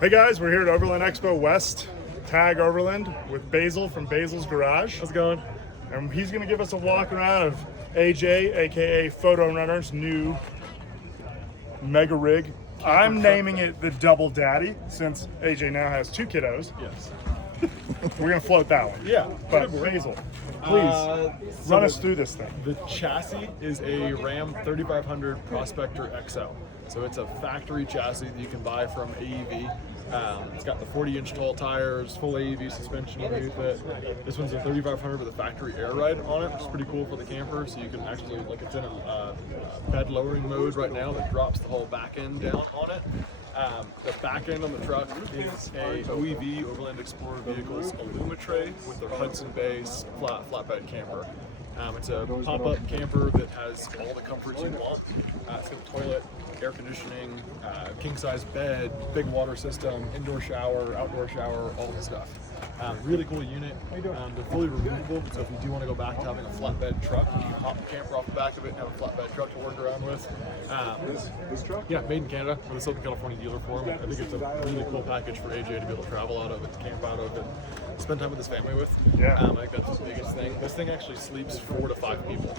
Hey guys, we're here at Overland Expo West, Tag Overland, with Basil from Basil's Garage. How's it going? And he's going to give us a walk around of AJ, aka FOTORNR's new mega rig. I'm naming it the Double Daddy since AJ now has 2 kiddos. Yes. We're going to float that one. Yeah. But Basil, please run us through this thing. The chassis is a Ram 3500 Prospector XL. So it's a factory chassis that you can buy from AEV. It's got the 40-inch tall tires, full AEV suspension underneath it. This one's a 3500 with a factory air ride on it, which is pretty cool for the camper. So you can actually, like, it's in a bed lowering mode right now that drops the whole back end down on it. The back end on the truck is a OEV OverlandExplorerVehicles Alumitray with their Hudson base flatbed camper. It's a pop-up camper that has all the comforts you want. It's got a toilet, air conditioning, king-size bed, big water system, indoor shower, outdoor shower, all the stuff. Really cool unit. They're fully removable, so if you do want to go back to having a flatbed truck, you can pop the camper off the back of it and have a flatbed truck to work around with. This truck? Yeah, made in Canada with a Southern California dealer for him. I think it's a really cool package for AJ to be able to travel out of and camp out of and spend time with his family with. Yeah. I think that's the biggest thing. This thing actually sleeps 4 to 5 people.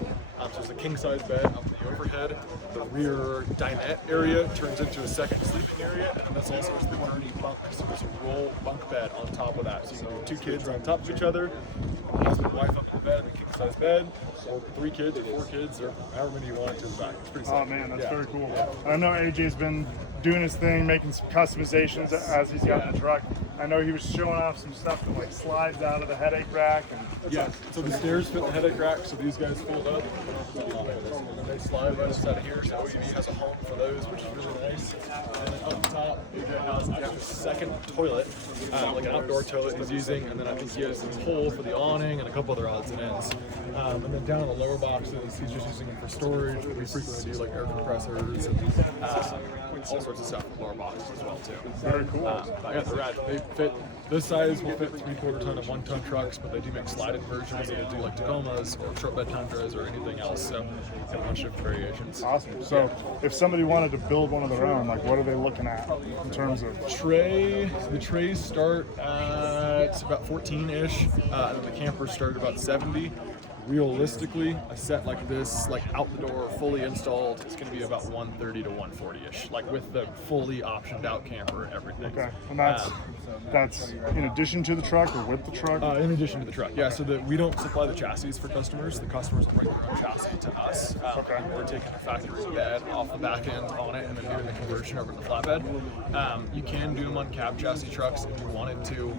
So it's a king-size bed up in the overhead. The rear dinette area turns into a second sleeping area, and then that's also the gurney bunk. So there's a roll bunk bed on top of that. So you can put 2 kids on top of each other, husband and wife up in the bed, a king-size bed, or 3 kids or 4 kids, or however many you want to the back. It's pretty sick. Oh man, that's very cool. Yeah. I know AJ's been doing his thing, making some customizations as he's got in the truck. I know he was showing off some stuff that like slides out of the headache rack. And yeah, so the stairs fit the headache rack, so these guys fold up. And they slide right inside of here, so OEV has a home for those, which is really nice. And then up top, AJ has actually a second toilet, like an outdoor toilet he's using, and then I think he has this hole for the awning and a couple other odds and ends. And then down in the lower boxes, he's just using them for storage. We frequently do like air compressors and all sorts of stuff in the lower boxes as well too. Very cool. Yeah, they're rad. They fit, this size will fit 3/4 ton and 1 ton trucks, but they do make slided versions that do like Tacomas or short bed Tundras or anything else. So they have a bunch of different variations. Awesome. So if somebody wanted to build one of their own, like what are they looking at in terms of tray? The trays start at about 14-ish, and then the campers start at about 70. Realistically, a set like this, like out the door, fully installed, it's going to be about 130 to 140-ish, like with the fully optioned out camper and everything. Okay, and that's in addition to the truck or with the truck? In addition to the truck, yeah. So that we don't supply the chassis for customers. The customers will bring their own chassis to us. Okay. We're taking a factory bed off the back end on it and then doing the conversion over to the flatbed. You can do them on cab chassis trucks if you wanted to.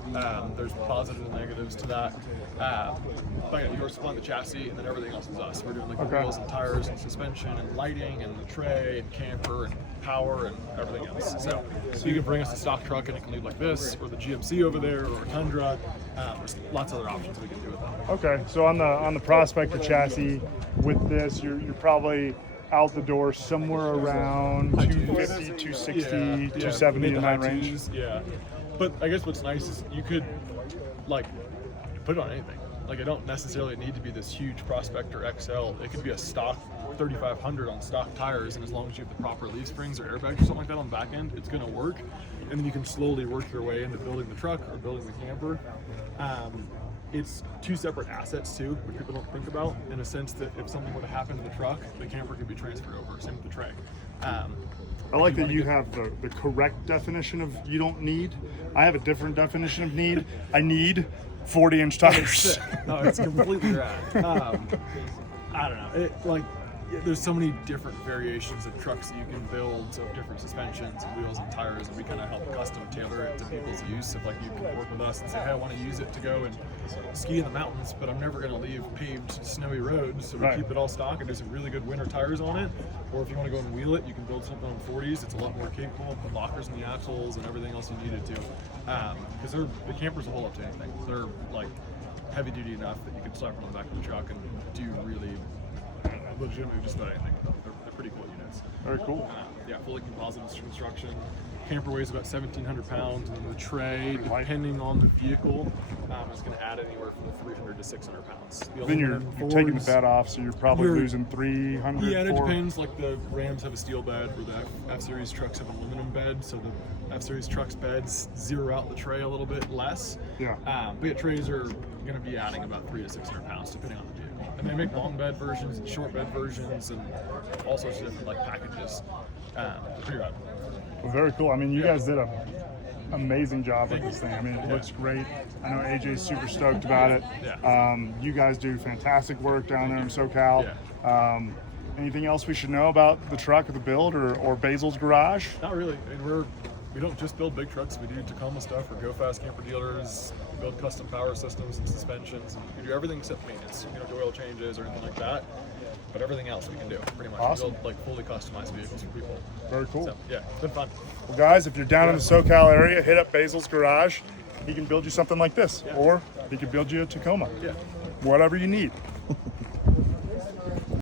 There's positives and negatives to that. But yeah, you're supplying the chassis and then everything else is us. We're doing like the wheels and tires and suspension and lighting and the tray and camper and power and everything else. So you can bring us a stock truck and it can leave like this, or the GMC over there, or a Tundra. There's lots of other options we can do with that. Okay, so on the Prospector chassis with this, you're probably out the door somewhere around 250, 260, 270 in that range. Yeah, but I guess what's nice is you could like put it on anything. Like, it don't necessarily need to be this huge Prospector XL. It could be a stock 3500 on stock tires, and as long as you have the proper leaf springs or airbags or something like that on the back end, it's going to work. And then you can slowly work your way into building the truck or building the camper. It's 2 separate assets too, which people don't think about, in a sense that if something were to happen to the truck, the camper could be transferred over. Same with the tray. I like that you have the correct definition of you don't need. I have a different definition of need. I need 40-inch tires. No, it's completely rad. I don't know. There's so many different variations of trucks that you can build, so different suspensions and wheels and tires, and we kind of help custom tailor it to people's use. If like you can work with us and say, hey, I want to use it to go and ski in the mountains, but I'm never going to leave paved, snowy roads, so we keep it all stock and do some really good winter tires on it. Or if you want to go and wheel it, you can build something on 40s. It's a lot more capable, put lockers in the axles and everything else you need it to. Because the campers will hold up to anything. They're like heavy duty enough that you can slap them on the back of the truck and do really legitimately just about anything. They're pretty cool units. Very cool. Yeah, fully composite construction, camper weighs about 1,700 pounds, and then the tray, Pretty light. depending on the vehicle, is going to add anywhere from 300 to 600 pounds. The Then you're aluminum taking the Fords- bed off, so you're probably You're- losing 300. Yeah, and it 400. depends. Like the Rams have a steel bed, where the F-Series trucks have aluminum bed, so the F-Series trucks beds zero out the tray a little bit less. Yeah. But yeah, trays are going to be adding about 300 to 600 pounds depending on the vehicle. And they make long bed versions and short bed versions and all sorts of different like packages. Pretty rad. Well, very cool. I mean, you guys did a amazing job with this thing. I mean, it Yeah. looks great. I know AJ's super stoked about it. Yeah. You guys do fantastic work down there in SoCal. Anything else we should know about the truck or the build or Basil's Garage? Not really. I mean, we don't just build big trucks. We do Tacoma stuff. We're Go Fast camper dealers. We build custom power systems and suspensions. And we do everything except maintenance. We don't do oil changes or anything like that. But everything else we can do, pretty much. Awesome. We build like fully customized vehicles for people. Very cool. So yeah, it's been fun. Well, guys, if you're down in the SoCal area, hit up Basil's Garage. He can build you something like this, Yeah. or he can build you a Tacoma. Yeah. Whatever you need.